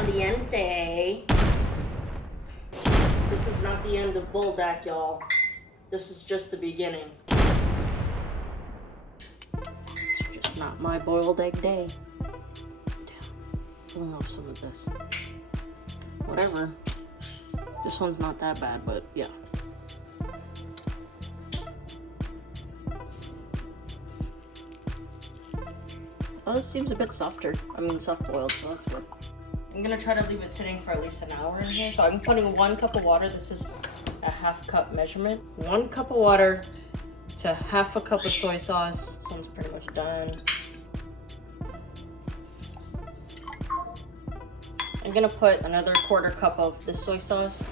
caliente. This is not the end of Buldak, y'all. This is just the beginning. It's just not my boiled egg day. Damn, pulling off some of this. Whatever. This one's not that bad, but yeah. Oh, this seems a bit softer. I mean, soft boiled, so that's good. I'm gonna try to leave it sitting for at least an hour in here. So I'm putting 1 cup of water. This is a ½ cup measurement. 1 cup of water to ½ cup of soy sauce. This one's pretty much done. I'm gonna put another ¼ cup of this soy sauce.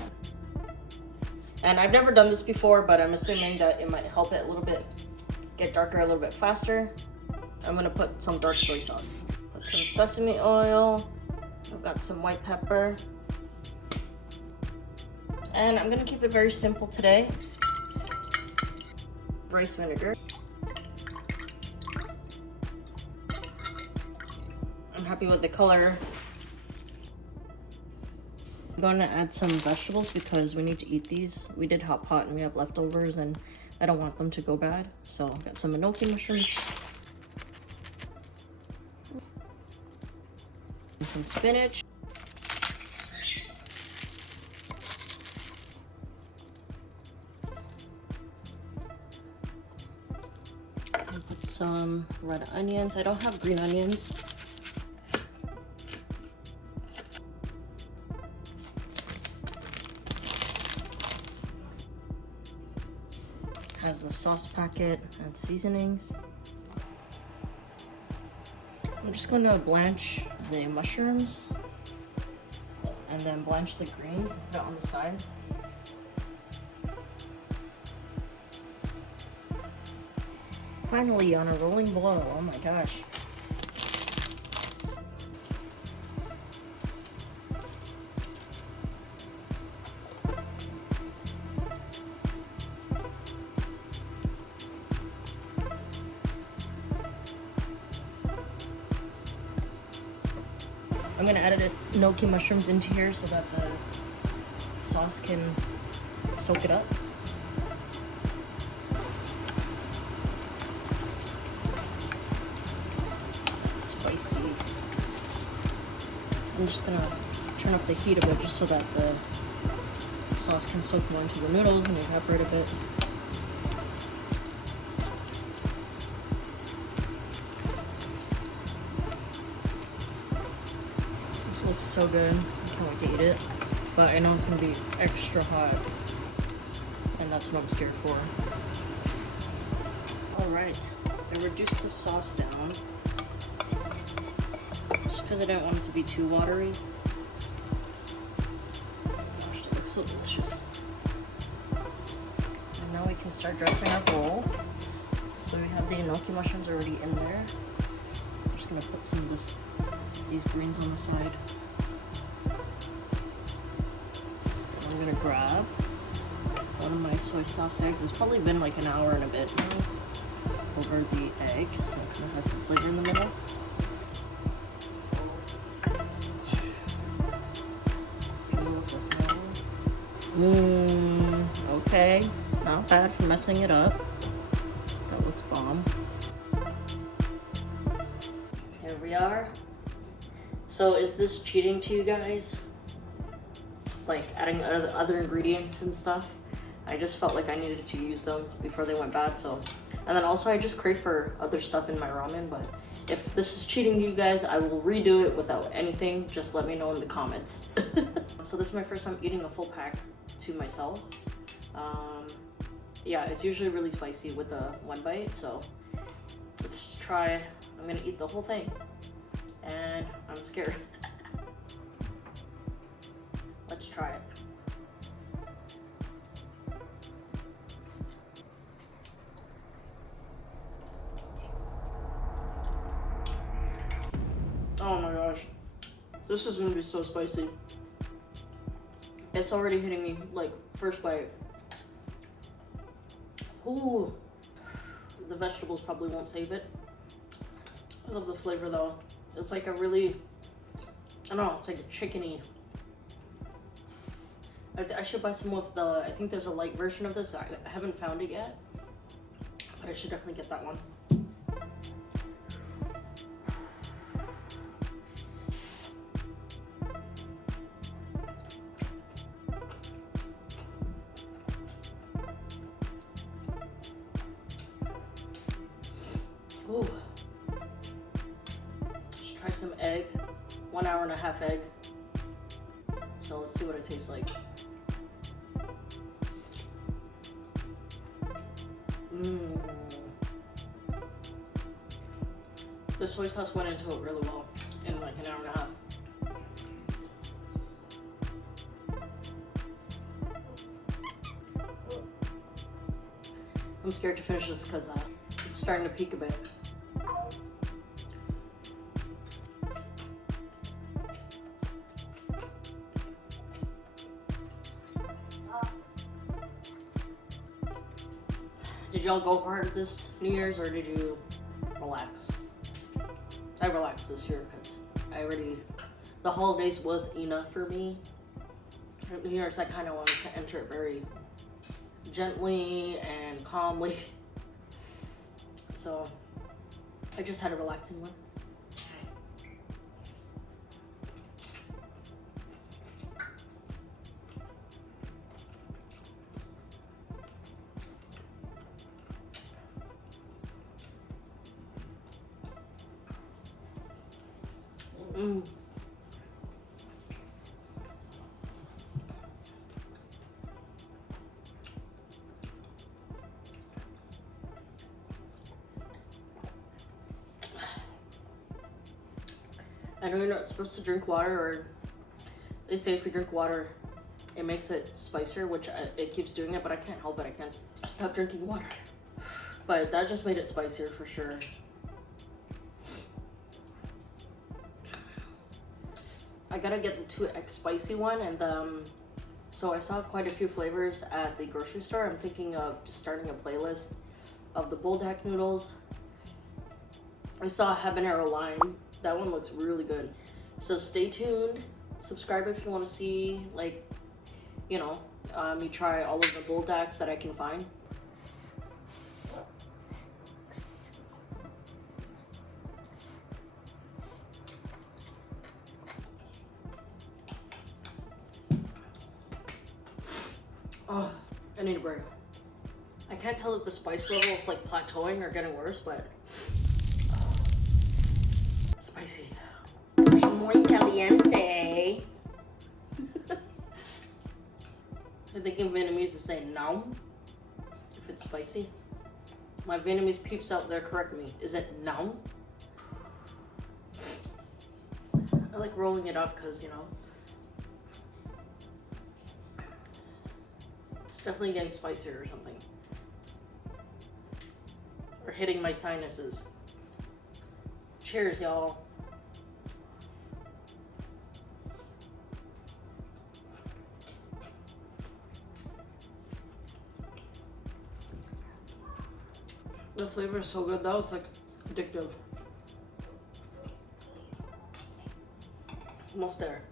And I've never done this before, but I'm assuming that it might help it a little bit get darker a little bit faster. I'm gonna put some dark soy sauce. Put some sesame oil. I've got some white pepper. And I'm gonna keep it very simple today. Rice vinegar. I'm happy with the color. I'm going to add some vegetables because we need to eat these. We did hot pot and we have leftovers and I don't want them to go bad. So I've got some enoki mushrooms. Some spinach. I'll put some red onions. I don't have green onions. Has the sauce packet and seasonings. I'm just going to blanch the mushrooms and then blanch the greens and put it on the side. Finally on a rolling boil, oh my gosh. I'm gonna add enoki mushrooms into here so that the sauce can soak it up. Spicy. I'm just gonna turn up the heat a bit just so that the sauce can soak more into the noodles and evaporate a bit. Looks so good. I can't wait to eat it. But I know it's gonna be extra hot. And that's what I'm scared for. Alright. I reduced the sauce down. Just because I didn't want it to be too watery. Gosh, it looks so delicious. And now we can start dressing our bowl. So we have the enoki mushrooms already in there. I'm just gonna put some of these greens on the side. And I'm gonna grab one of my soy sauce eggs. It's probably been like an hour and a bit now over the egg, so it kind of has some flavor in the middle. Okay, not bad for messing it up. That looks bomb. Here we are. So is this cheating to you guys? Like adding other ingredients and stuff? I just felt like I needed to use them before they went bad, so. And then also I just crave for other stuff in my ramen, but if this is cheating to you guys, I will redo it without anything. Just let me know in the comments. So this is my first time eating a full pack to myself. Yeah, it's usually really spicy with the one bite, so let's try. I'm gonna eat the whole thing. And I'm scared. Let's try it. Oh my gosh. This is gonna be so spicy. It's already hitting me, like, first bite. Ooh. The vegetables probably won't save it. I love the flavor though. It's like a really I don't know, it's like chickeny. I should buy some of the, I think there's a light version of this. I haven't found it yet, but I should definitely get that one. Ooh. Let's try some egg. 1 hour and a half egg. So let's see what it tastes like. The soy sauce went into it really well in like 1 hour and a half. I'm scared to finish this because it's starting to peak a bit. Did y'all go hard this New Year's or did you relax? I relaxed this year because the holidays was enough for me. New Year's I kind of wanted to enter it very gently and calmly. So I just had a relaxing one. I know you're not supposed to drink water, or they say if you drink water, it makes it spicier, which it keeps doing it, but I can't help it. I can't stop drinking water. But that just made it spicier for sure. I gotta get the 2X spicy one, and so I saw quite a few flavors at the grocery store. I'm thinking of just starting a playlist of the Buldak noodles. I saw habanero lime. That one looks really good. So stay tuned. Subscribe if you want to see, like, you know, me try all of the Buldaks that I can find. Oh, I need a break. I can't tell if the spice level is like plateauing or getting worse, but spicy. Muy caliente. I think in Vietnamese they say nom if it's spicy. My Vietnamese peeps out there, correct me. Is it nom? I like rolling it up because, you know, it's definitely getting spicier or something. Or hitting my sinuses. Cheers, y'all. The flavor is so good though, it's like addictive. Almost there.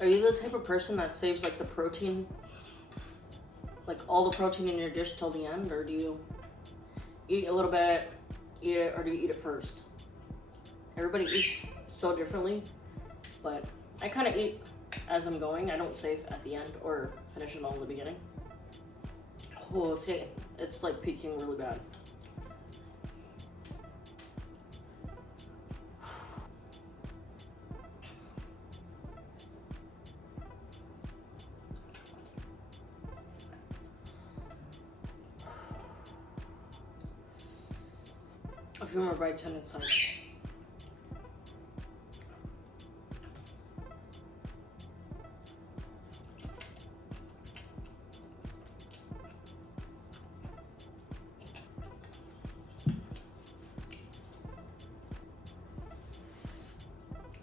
Are you the type of person that saves like the protein, like all the protein in your dish till the end, or do you eat a little bit, eat it, or do you eat it first? Everybody eats so differently, but I kind of eat as I'm going. I don't save at the end or finish it all in the beginning. Oh, it's like peaking really bad. A few more bites and it's like,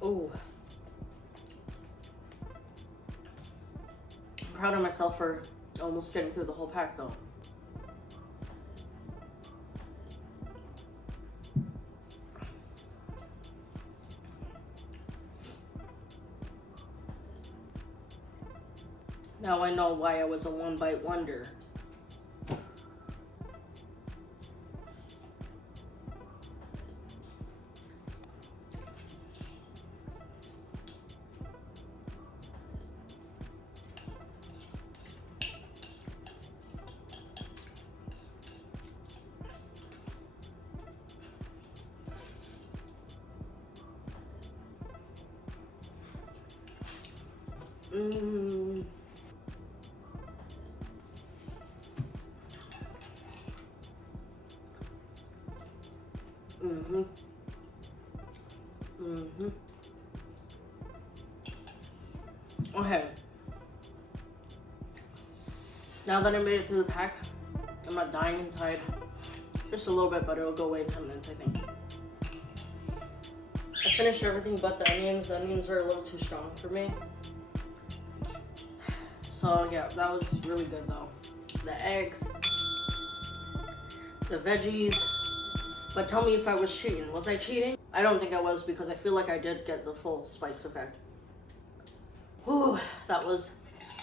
oh. I'm proud of myself for almost getting through the whole pack though. Now I know why I was a one bite wonder. Mmm. Mm-hmm. Mm-hmm. Okay. Now that I made it through the pack, I'm not dying inside. Just a little bit, but it'll go away in 10 minutes, I think. I finished everything but the onions. The onions are a little too strong for me. So yeah, that was really good though. The eggs, the veggies. But tell me if I was cheating. Was I cheating? I don't think I was, because I feel like I did get the full spice effect. Whew, that was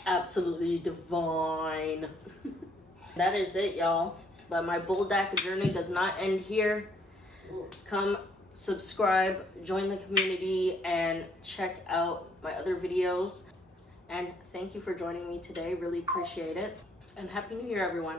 absolutely divine. That is it, y'all. But my Buldak journey does not end here. Come subscribe, join the community, and check out my other videos. And thank you for joining me today. Really appreciate it. And Happy New Year, everyone.